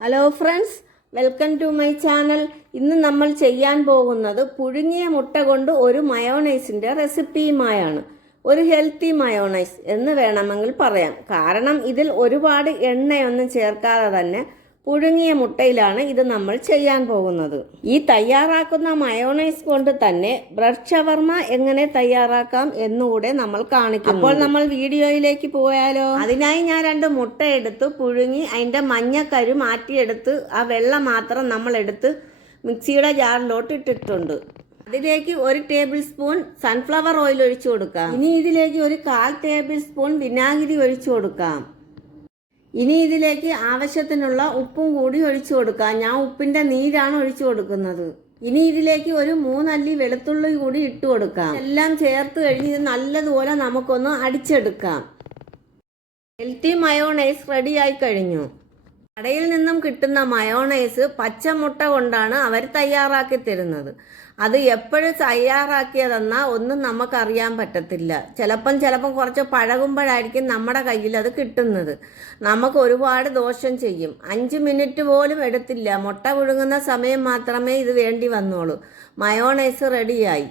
Hello friends welcome to my channel ഇന്ന് നമ്മൾ ചെയ്യാൻ പോകുന്നത് പുഴുങ്ങിയ മുട്ട കൊണ്ട് ഒരു മയോണൈസിന്റെ റെസിപ്പിയുമായാണ്. ഒരു ഹെൽത്തി മയോണൈസ് എന്ന് വേണമെങ്കിൽ പറയാം. കാരണം ഇതിൽ ഒരുപാട് എണ്ണയൊന്നും ചേർക്കാതെ തന്നെ പുഴുങ്ങിയ മുട്ടയിലാണ് ഇത് നമ്മൾ ചെയ്യാൻ പോകുന്നത്. ഈ തയ്യാറാക്കുന്ന മയോണൈസ് കൊണ്ട് തന്നെ ബ്രഡ് ഷവർമ എങ്ങനെ തയ്യാറാക്കാം എന്നുകൂടെ നമ്മൾ കാണിക്കും അപ്പോൾ നമ്മൾ വീഡിയോയിലേക്ക് പോയാലോ? അതിനായി ഞാൻ രണ്ട് മുട്ട എടുത്ത് പുഴുങ്ങി അതിന്റെ മഞ്ഞക്കരു മാറ്റിയെടുത്ത് ആ വെള്ളം മാത്രം നമ്മൾ എടുത്ത് മിക്സിയുടെ ജാറിലോട്ട് ഇട്ടിട്ടുണ്ട്. അതിലേക്ക് ഒരു ടേബിൾ സ്പൂൺ സൺഫ്ലവർ ഓയിൽ ഒഴിച്ചു കൊടുക്കാം. ഇനി ഇതിലേക്ക് ഒരു കാൽ ടേബിൾ സ്പൂൺ വിനാഗിരി ഒഴിച്ചു കൊടുക്കാം. ഇനി ഇതിലേക്ക് ആവശ്യത്തിനുള്ള ഉപ്പും കൂടി ഒഴിച്ചു കൊടുക്കാം. ഞാൻ ഉപ്പിന്റെ നീരാണ് ഒഴിച്ചു കൊടുക്കുന്നത്. ഇനി ഇതിലേക്ക് ഒരു മൂന്നല്ലി വെളുത്തുള്ളി കൂടി ഇട്ട് കൊടുക്കാം. എല്ലാം ചേർത്ത് കഴിഞ്ഞ് ഇത് നല്ലതുപോലെ നമുക്കൊന്ന് അടിച്ചെടുക്കാം. ഹെൽത്തി മയോണൈസ് റെഡി ആയി കഴിഞ്ഞു. കടയിൽ നിന്നും കിട്ടുന്ന മയോണൈസ് പച്ചമുട്ട കൊണ്ടാണ് അവർ തയ്യാറാക്കി തരുന്നത്. അത് എപ്പോഴും തയ്യാറാക്കിയതെന്നാ ഒന്നും നമുക്കറിയാൻ പറ്റത്തില്ല. ചിലപ്പം ചിലപ്പം കുറച്ച് പഴകുമ്പോഴായിരിക്കും നമ്മുടെ കയ്യിൽ അത് കിട്ടുന്നത്. നമുക്ക് ഒരുപാട് ദോഷം ചെയ്യും. അഞ്ച് മിനിറ്റ് പോലും എടുത്തില്ല. മുട്ട പുഴുങ്ങുന്ന സമയം മാത്രമേ ഇത് വേണ്ടി വന്നോളൂ. മയോണൈസ് റെഡിയായി.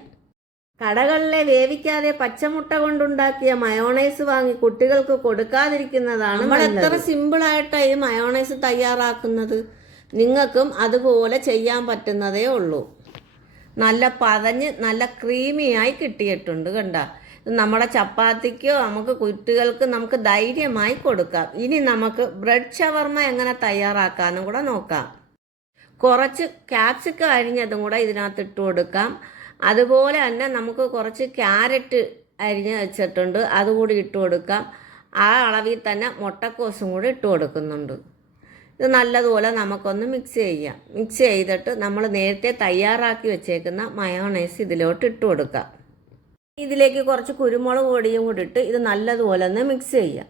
കടകളിലെ വേവിക്കാതെ പച്ചമുട്ട കൊണ്ടുണ്ടാക്കിയ മയോണൈസ് വാങ്ങി കുട്ടികൾക്ക് കൊടുക്കാതിരിക്കുന്നതാണ് നമ്മൾ എത്ര സിമ്പിളായിട്ടാണ് ഈ മയോണൈസ് തയ്യാറാക്കുന്നത്? നിങ്ങൾക്കും അതുപോലെ ചെയ്യാൻ പറ്റുന്നതേ ഉള്ളൂ. നല്ല പതഞ്ഞ് നല്ല ക്രീമിയായി കിട്ടിയിട്ടുണ്ട് കണ്ട. നമ്മുടെ ചപ്പാത്തിക്കോ നമുക്ക് കുട്ടികൾക്ക് നമുക്ക് ധൈര്യമായി കൊടുക്കാം. ഇനി നമുക്ക് ബ്രെഡ് ഷവർമ എങ്ങനെ തയ്യാറാക്കാനും കൂടെ നോക്കാം. കുറച്ച് ക്യാപ്സിക്കം അരിഞ്ഞതും കൂടെ ഇതിനകത്ത് ഇട്ട് കൊടുക്കാം. അതുപോലെ തന്നെ നമുക്ക് കുറച്ച് ക്യാരറ്റ് അരിഞ്ഞ് വെച്ചിട്ടുണ്ട്. അതുകൂടി ഇട്ട് കൊടുക്കാം. ആ അളവിൽ തന്നെ മുട്ടക്കോസും കൂടി ഇട്ട് കൊടുക്കുന്നുണ്ട്. ഇത് നല്ലതുപോലെ നമുക്കൊന്ന് മിക്സ് ചെയ്യാം. മിക്സ് ചെയ്തിട്ട് നമ്മൾ നേരത്തെ തയ്യാറാക്കി വെച്ചേക്കുന്ന മയോണൈസ് ഇതിലോട്ട് ഇട്ട് കൊടുക്കാം. ഇതിലേക്ക് കുറച്ച് കുരുമുളക് പൊടിയും കൂടി ഇട്ട് ഇത് നല്ലതുപോലെ ഒന്ന് മിക്സ് ചെയ്യാം.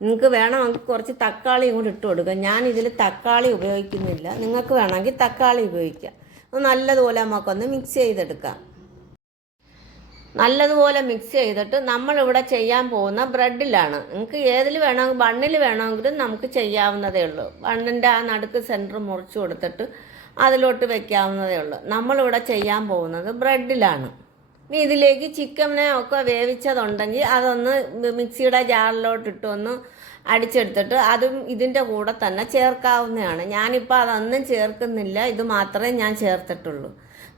നിങ്ങൾക്ക് വേണമെങ്കിൽ കുറച്ച് തക്കാളിയും കൂടി ഇട്ട് കൊടുക്കാം. ഞാൻ ഇതിൽ തക്കാളി ഉപയോഗിക്കുന്നില്ല. നിങ്ങൾക്ക് വേണമെങ്കിൽ തക്കാളി ഉപയോഗിക്കാം. നല്ലതുപോലെ നമുക്കൊന്ന് മിക്സ് ചെയ്തെടുക്കാം. നല്ലതുപോലെ മിക്സ് ചെയ്തിട്ട് നമ്മളിവിടെ ചെയ്യാൻ പോകുന്ന ബ്രെഡിലാണ്. നിങ്ങൾക്ക് ഏതിൽ വേണമെങ്കിൽ ബണ്ണിൽ വേണമെങ്കിലും നമുക്ക് ചെയ്യാവുന്നതേ ഉള്ളൂ. ബണ്ണിന്റെ ആ നടുക്ക് സെന്റർ മുറിച്ച് കൊടുത്തിട്ട് അതിലോട്ട് വെക്കാവുന്നതേ ഉള്ളൂ. നമ്മളിവിടെ ചെയ്യാൻ പോകുന്നത് ബ്രെഡിലാണ്. ഇനി ഇതിലേക്ക് ചിക്കനെ ഒക്കെ വേവിച്ചതുണ്ടെങ്കിൽ അതൊന്ന് മിക്സിയുടെ ജാറിലോട്ടിട്ട് ഒന്ന് അടിച്ചെടുത്തിട്ട് അതും ഇതിന്റെ കൂടെ തന്നെ ചേർക്കാവുന്നതാണ്. ഞാനിപ്പോൾ അതൊന്നും ചേർക്കുന്നില്ല. ഇത് മാത്രമേ ഞാൻ ചേർത്തിട്ടുള്ളൂ.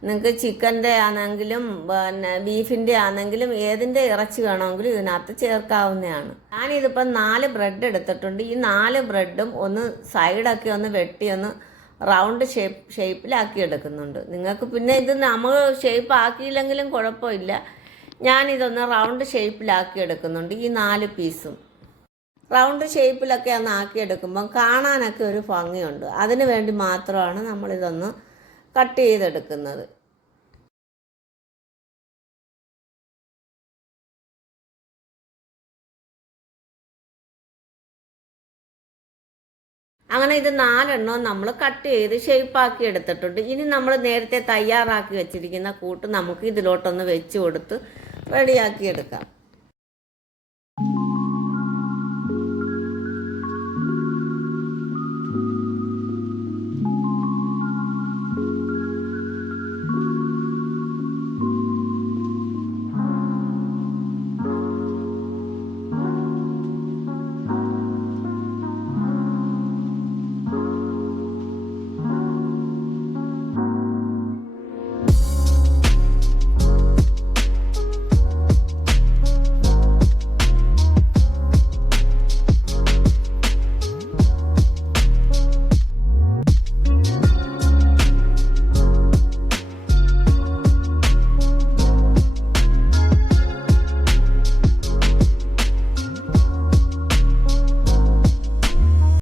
നിങ്ങൾക്ക് ചിക്കന്റെ ആണെങ്കിലും പിന്നെ ബീഫിന്റെ ആണെങ്കിലും ഏതിന്റെ ഇറച്ചി വേണമെങ്കിലും ഇതിനകത്ത് ചേർക്കാവുന്നതാണ്. ഞാനിതിപ്പം നാല് ബ്രെഡ് എടുത്തിട്ടുണ്ട്. ഈ നാല് ബ്രെഡും ഒന്ന് സൈഡൊക്കെ ഒന്ന് വെട്ടി ഒന്ന് റൗണ്ട് ഷേപ്പ് ഷേപ്പിലാക്കി എടുക്കുന്നുണ്ട്. നിങ്ങൾക്ക് പിന്നെ ഇത് നമ്മൾ ഷേപ്പ് ആക്കിയില്ലെങ്കിലും കുഴപ്പമില്ല. ഞാനിതൊന്ന് റൗണ്ട് ഷേപ്പിലാക്കി എടുക്കുന്നുണ്ട് ഈ നാല് പീസും. റൗണ്ട് ഷേപ്പിലൊക്കെ ഒന്ന് ആക്കിയെടുക്കുമ്പം കാണാനൊക്കെ ഒരു ഭംഗിയുണ്ട്. അതിന് വേണ്ടി മാത്രമാണ് നമ്മളിതൊന്ന് കട്ട് ചെയ്തെടുക്കുന്നത്. അങ്ങനെ ഇത് നാലെണ്ണവും നമ്മൾ കട്ട് ചെയ്ത് ഷേപ്പാക്കി എടുത്തിട്ടുണ്ട്. ഇനി നമ്മൾ നേരത്തെ തയ്യാറാക്കി വെച്ചിരിക്കുന്ന കൂട്ട് നമുക്ക് ഇതിലോട്ടൊന്ന് വെച്ച് കൊടുത്ത് റെഡിയാക്കി എടുക്കാം.